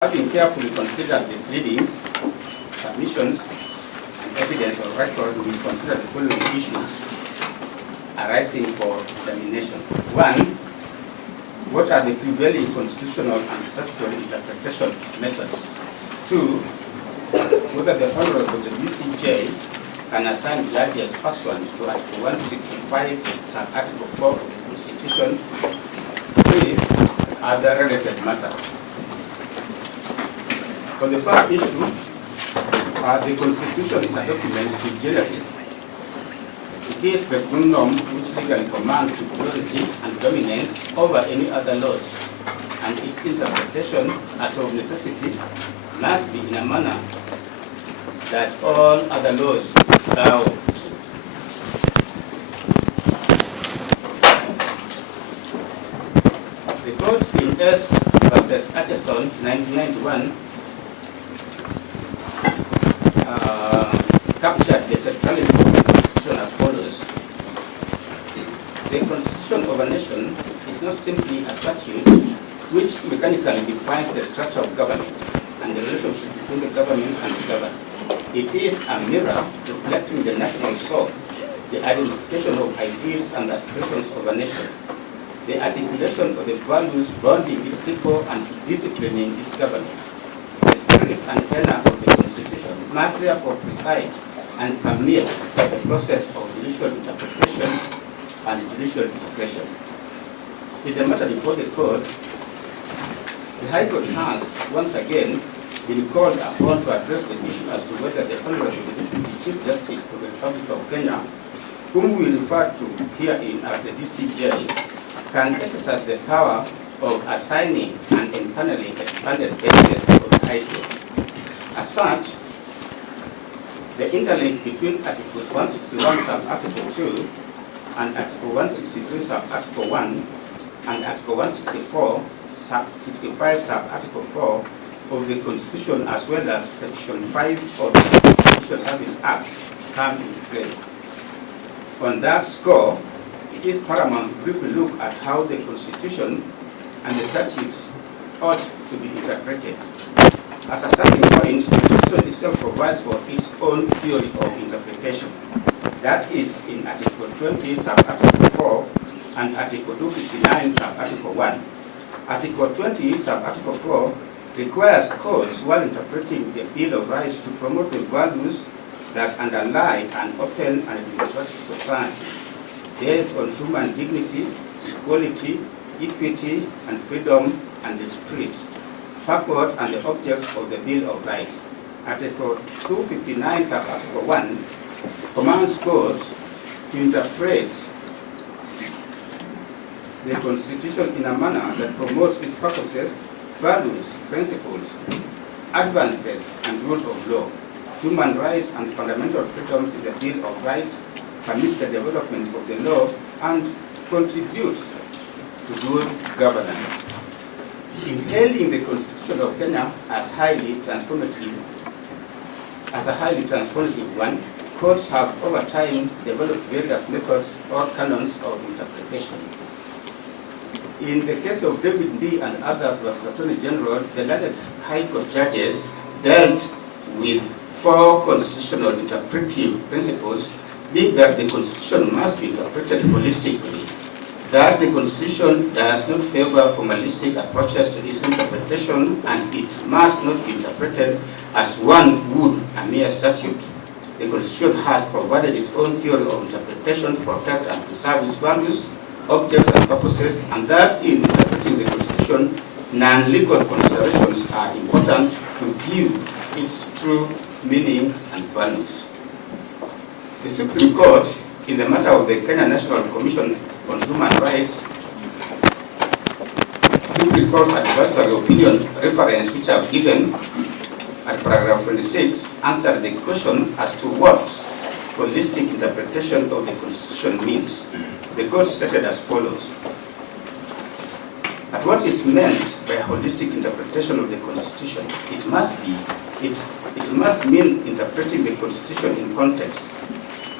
Having carefully considered the pleadings, submissions, and evidence of record, we consider the following issues arising for examination. One, what are the prevailing constitutional and statutory interpretation methods? Two, whether the Honorable the DCJ can assign judges pursuant to Article 165, sub-Article 4 of the Constitution. Three, other related matters. For the first issue, the Constitution is a document sui generis. It is the norm which legally commands superiority and dominance over any other laws, and its interpretation, as of necessity, must be in a manner that all other laws bow to. The court in S versus Atchison, 1991, captured the centrality of the Constitution as follows. The Constitution of a nation is not simply a statute which mechanically defines the structure of government and the relationship between the government and the governed. It is a mirror reflecting the national soul, the identification of ideals and aspirations of a nation, the articulation of the values bonding its people and disciplining its government. The spirit and tenor of the Constitution must therefore preside and permeate the process of judicial interpretation and judicial discretion. In the matter before the court, the High Court has once again been called upon to address the issue as to whether the Honorable Deputy Chief Justice of the Republic of Kenya, whom we refer to herein as the DCJ, can exercise the power of assigning and impaneling expanded benches of the High Court. As such, the interlink between Articles 161 sub-Article 2 and Article 163 sub-Article 1 and Article 164 65 sub-Article 4 of the Constitution, as well as Section 5 of the Judicial Service Act, come into play. On that score, it is paramount to briefly look at how the Constitution and the statutes ought to be interpreted. As a starting point, the Constitution itself provides for its own theory of interpretation. That is in Article 20, sub-Article 4, and Article 259, sub-Article 1. Article 20, sub-Article 4, requires courts, while interpreting the Bill of Rights, to promote the values that underlie an open and democratic society based on human dignity, equality, equity, and freedom, and the spirit, purport, and the objects of the Bill of Rights. Article 259, sub-Article 1, commands courts to interpret the Constitution in a manner that promotes its purposes, values, principles, advances, and rule of law, human rights and fundamental freedoms in the Bill of Rights, permits the development of the law, and contributes to good governance. In hailing the Constitution of Kenya as a highly transformative one, courts have over time developed various methods or canons of interpretation. In the case of David D. and others versus Attorney General, the learned High Court judges dealt with four constitutional interpretive principles, being that the Constitution must be interpreted holistically, that the Constitution does not favor formalistic approaches to its interpretation, and it must not be interpreted as one would a mere statute. The Constitution has provided its own theory of interpretation to protect and preserve its values, objects, and purposes, and that in interpreting the Constitution, non-legal considerations are important to give its true meaning and values. The Supreme Court, in the matter of the Kenya National Commission on Human Rights, Supreme Court advisory opinion reference, which I've given at paragraph 26, answered the question as to what holistic interpretation of the Constitution means. The court stated as follows: that what is meant by holistic interpretation of the Constitution, it must mean interpreting the Constitution in context.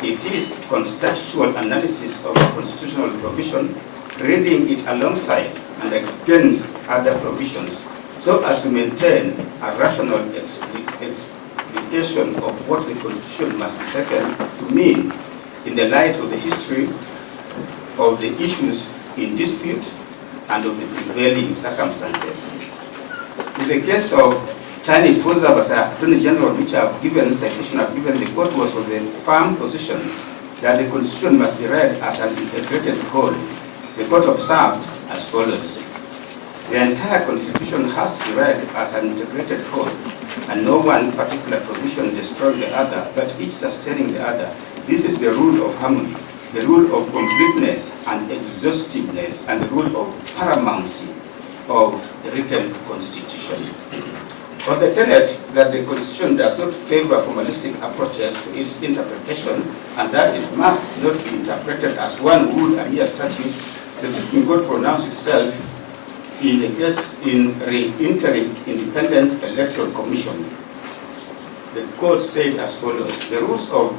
It is contextual analysis of a constitutional provision, reading it alongside and against other provisions, so as to maintain a rational explication of what the Constitution must be taken to mean in the light of the history of the issues in dispute and of the prevailing circumstances. In the case of Tani Fosa as Attorney General, which I've given, citation I've given, the court was of the firm position that the Constitution must be read as an integrated whole. The court observed as follows: the entire Constitution has to be read as an integrated whole, and no one particular provision destroying the other, but each sustaining the other. This is the rule of harmony, the rule of completeness and exhaustiveness, and the rule of paramountcy of the written Constitution. On the tenet that the Constitution does not favor formalistic approaches to its interpretation, and that it must not be interpreted as one would a mere statute, the Supreme Court pronounced itself in the case in re-interim Independent Electoral Commission. The court said as follows: the rules of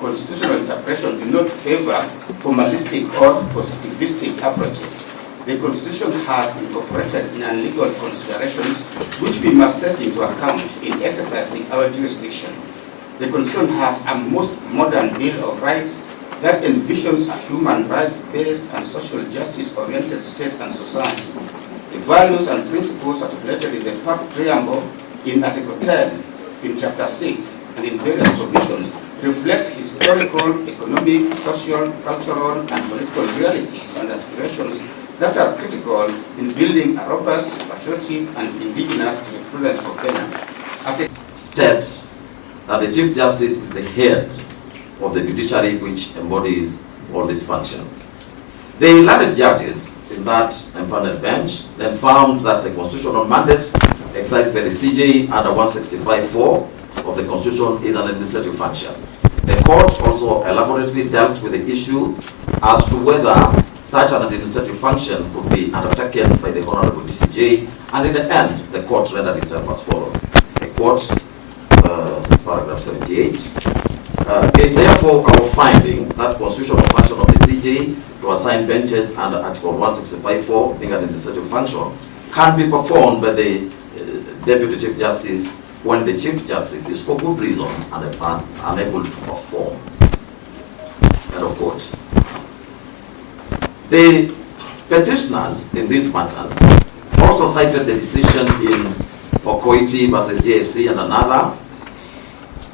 constitutional interpretation do not favor formalistic or positivistic approaches. The Constitution has incorporated non-legal considerations which we must take into account in exercising our jurisdiction. The Constitution has a most modern Bill of Rights that envisions a human rights-based and social justice-oriented state and society. The values and principles articulated in the preamble in Article 10, in Chapter 6, and in various provisions reflect historical, economic, social, cultural, and political realities and aspirations that are critical in building a robust, patriotic, and indigenous jurisprudence for Kenya. States that the Chief Justice is the head of the judiciary which embodies all these functions. The learned judges in that empaneled bench then found that the constitutional mandate exercised by the CJ under 165(4) of the Constitution is an administrative function. The court also elaborately dealt with the issue as to whether such an administrative function could be undertaken by the Honorable DCJ, and in the end, the court rendered itself as follows. The court, paragraph 78, therefore our finding that constitutional function of the CJ to assign benches under Article 165(4), being an administrative function, can be performed by the Deputy Chief Justice when the Chief Justice is for good reason unable to perform. End of quote. The petitioners in these matters also cited the decision in Okoiti versus JSC and another,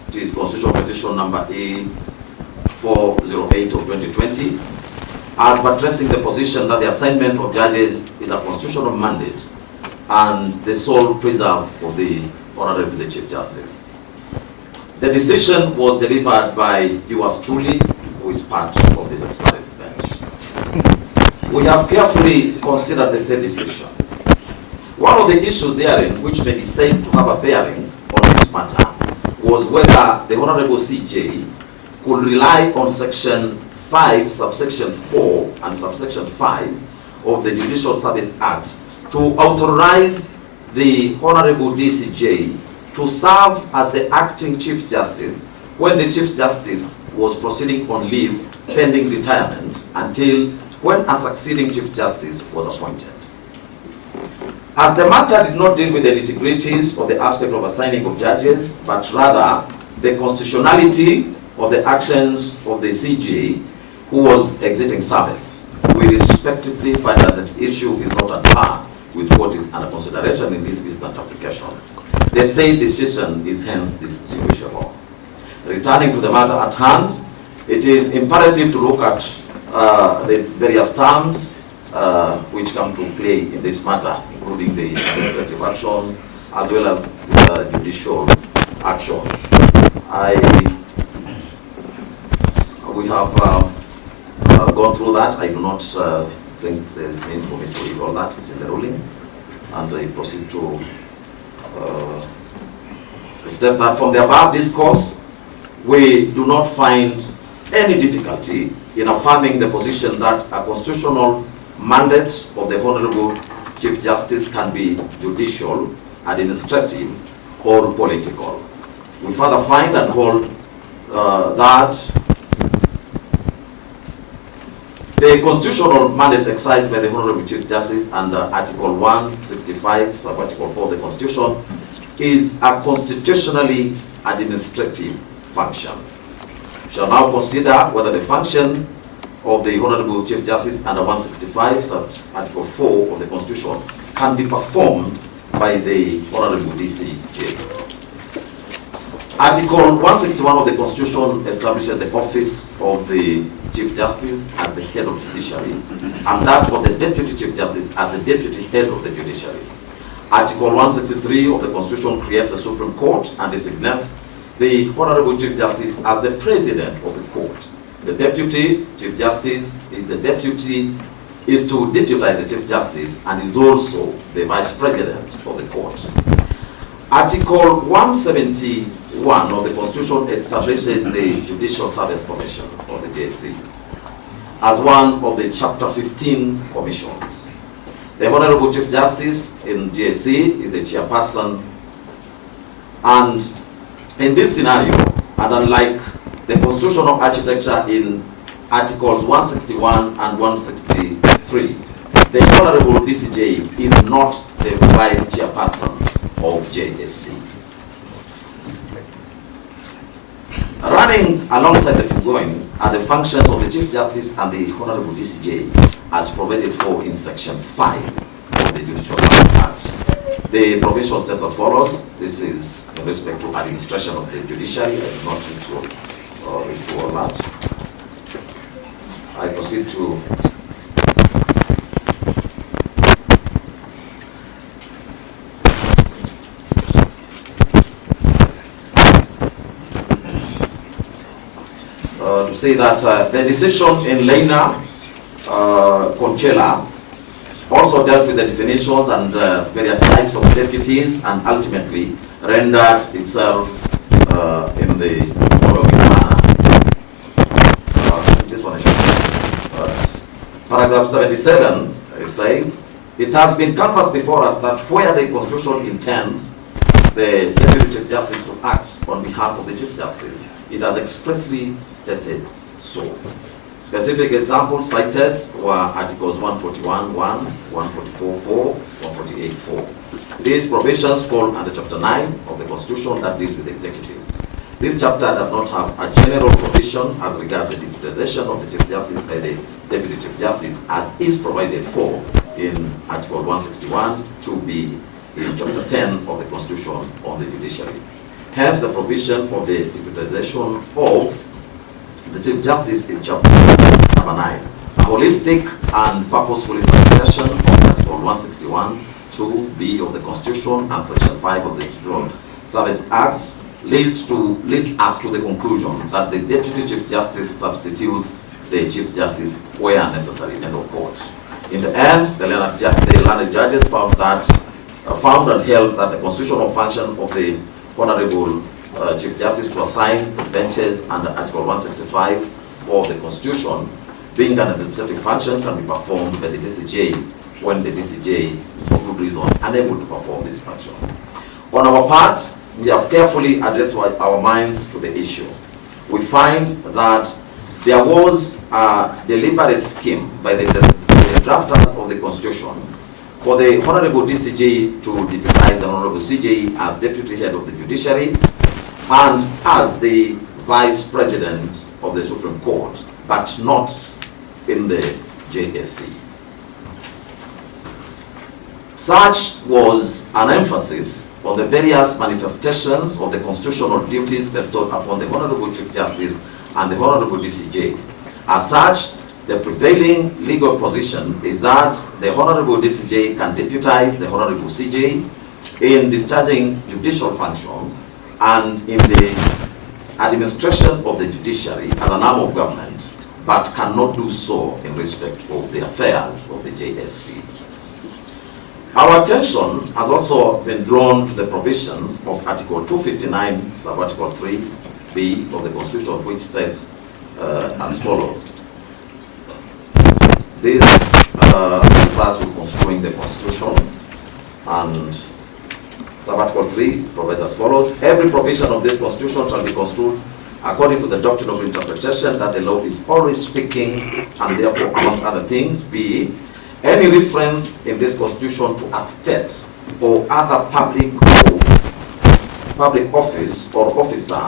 which is Constitutional Petition number A408 of 2020, as buttressing the position that the assignment of judges is a constitutional mandate and the sole preserve of the Honorable the Chief Justice. The decision was delivered by yours truly, who is part of this expanded bench. We have carefully considered the same decision. One of the issues therein, which may be said to have a bearing on this matter, was whether the Honorable CJ could rely on Section 5, subsection 4 and subsection 5 of the Judicial Service Act to authorize the Honorable DCJ to serve as the acting Chief Justice when the Chief Justice was proceeding on leave pending retirement until when a succeeding Chief Justice was appointed. As the matter did not deal with the nitty-gritties of the aspect of assigning of judges, but rather the constitutionality of the actions of the CJ who was exiting service, we respectively find that the issue is not at par with what is under consideration in this instant application. The said decision is hence distinguishable. Returning to the matter at hand, it is imperative to look at the various terms which come to play in this matter, including the administrative actions as well as judicial actions. We have gone through that. I do not think there's need for me to read all that. It's in the ruling, and I proceed to state that from the above discourse, we do not find any difficulty in affirming the position that a constitutional mandate of the Honorable Chief Justice can be judicial, administrative, or political. We further find and hold that The constitutional mandate exercised by the Honorable Chief Justice under Article 165, sub-article 4 of the Constitution, is a constitutionally administrative function. We shall now consider whether the function of the Honorable Chief Justice under 165, sub-article 4 of the Constitution can be performed by the Honorable DCJ. Article 161 of the Constitution establishes the office of the Chief Justice as the head of the judiciary, and that of the Deputy Chief Justice as the deputy head of the judiciary. Article 163 of the Constitution creates the Supreme Court and designates the Honorable Chief Justice as the President of the Court. The Deputy Chief Justice is to deputize the Chief Justice and is also the Vice President of the Court. Article 171 of the Constitution establishes the Judicial Service Commission, or the JSC, as one of the Chapter 15 commissions. The Honorable Chief Justice in JSC is the chairperson, and in this scenario, and unlike the constitutional architecture in Articles 161 and 163, the Honorable DCJ is not the Vice Chairperson of JSC. Running alongside the foregoing are the functions of the Chief Justice and the Honorable DCJ as provided for in Section 5 of the Judicial Service Act. The provision states as follows. This is in respect to administration of the judiciary. I did not read through all that. I proceed to say that the decision in Lena Conchela also dealt with the definitions and various types of deputies, and ultimately rendered itself in the following manner. This one I should paragraph 77, it says, it has been canvassed before us that where the Constitution intends the Deputy Chief Justice to act on behalf of the Chief Justice, it has expressly stated so. Specific examples cited were Articles 141.1, 144.4, 148.4. These provisions fall under Chapter 9 of the Constitution that deals with the executive. This chapter does not have a general provision as regards the deputization of the Chief Justice by the Deputy Chief Justice, as is provided for in Article 161 2b in Chapter 10 of the Constitution on the judiciary. Hence, the provision of the deputization of the Chief Justice in Chapter number 9. A holistic and purposeful implementation of Article 161 2b of the Constitution and Section 5 of the Judicial Service Act leads us to the conclusion that the Deputy Chief Justice substitutes the Chief Justice where necessary. End of quote. In the end, the learned judges found and held that the constitutional function of the Honorable Chief Justice to assign benches under Article 165 for the Constitution, being an administrative function, can be performed by the DCJ when the DCJ is for good reason unable to perform this function. On our part, we have carefully addressed our minds to the issue. We find that there was a deliberate scheme by the drafters of the Constitution for the Honorable DCJ to deputize the Honorable CJ as Deputy Head of the Judiciary and as the Vice President of the Supreme Court, but not in the JSC. Such was an emphasis on the various manifestations of the constitutional duties bestowed upon the Honorable Chief Justice and the Honorable DCJ. As such, the prevailing legal position is that the Honorable DCJ can deputize the Honorable CJ in discharging judicial functions and in the administration of the judiciary as an arm of government, but cannot do so in respect of the affairs of the JSC. Our attention has also been drawn to the provisions of Article 259, sub-article 3b of the Constitution, which states as follows. This refers to construing the Constitution, and sub-article 3 provides as follows. Every provision of this Constitution shall be construed according to the doctrine of interpretation, that the law is always speaking, and therefore, among other things, B, any reference in this constitution to a state or other public office or officer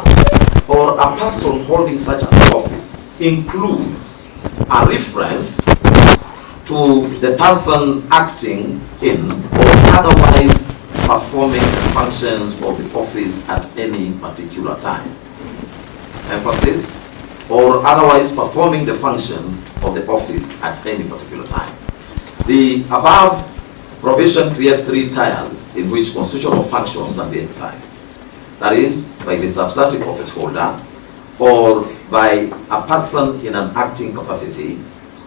or a person holding such an office includes a reference to the person acting in or otherwise performing the functions of the office at any particular time. Emphasis, or otherwise performing the functions of the office at any particular time. The above provision creates three tiers in which constitutional functions can be exercised. That is, by the substantive office holder, or by a person in an acting capacity,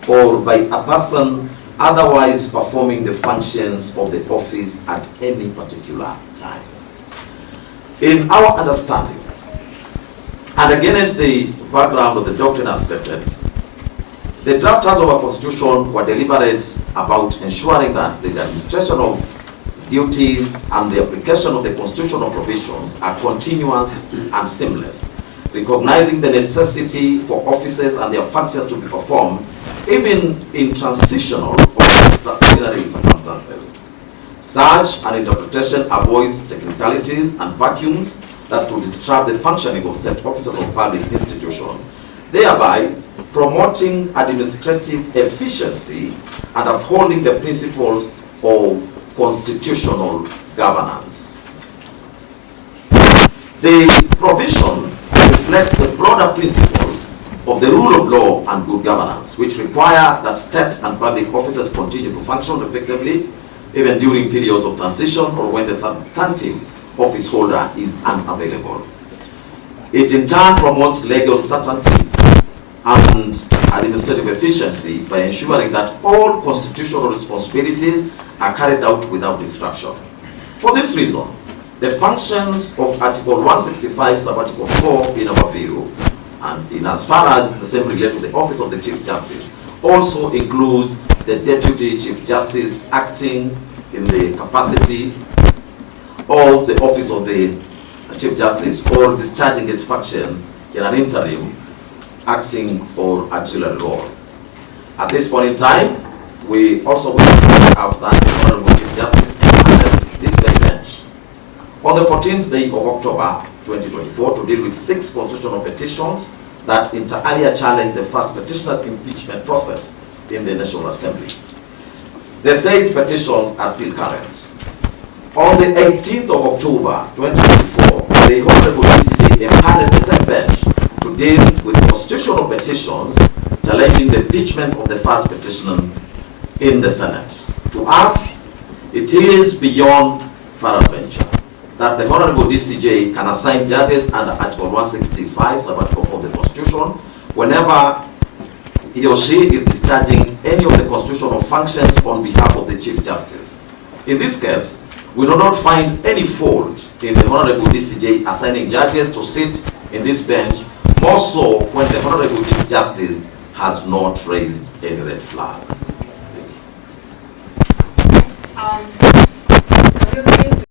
or by a person otherwise performing the functions of the office at any particular time. In our understanding, and against the background of the doctrine as stated, the drafters of our constitution were deliberate about ensuring that the administration of duties and the application of the constitutional provisions are continuous and seamless, recognizing the necessity for offices and their functions to be performed even in transitional or extraordinary circumstances. Such an interpretation avoids technicalities and vacuums that would disrupt the functioning of state officers of public institutions, thereby promoting administrative efficiency and upholding the principles of constitutional governance. The provision reflects the broader principles of the rule of law and good governance, which require that state and public officers continue to function effectively even during periods of transition or when the substantive office holder is unavailable. It in turn promotes legal certainty and administrative efficiency by ensuring that all constitutional responsibilities are carried out without disruption. For this reason, the functions of Article 165, Sub-Article 4, in our view, and in as far as the same relate to the office of the Chief Justice, also includes the Deputy Chief Justice acting in the capacity of the office of the Chief Justice or discharging its functions in an interim, acting or auxiliary role. At this point in time, we also want to point out that the Honorable Chief Justice entered this very bench on the 14th day of October 2024 to deal with 6 constitutional petitions that inter alia challenged the first petitioner's impeachment process in the National Assembly. The said petitions are still current. On the 18th of October 2024, the Honorable DCJ empaneled the same bench to deal with constitutional petitions challenging the impeachment of the first petitioner in the Senate. To us, it is beyond peradventure that the Honorable DCJ can assign judges under Article 165, Sub-Article of the Constitution, whenever he or she is discharging any of the constitutional functions on behalf of the Chief Justice. In this case, we do not find any fault in the Honorable DCJ assigning judges to sit in this bench, more so when the Honorable Chief Justice has not raised any red flag.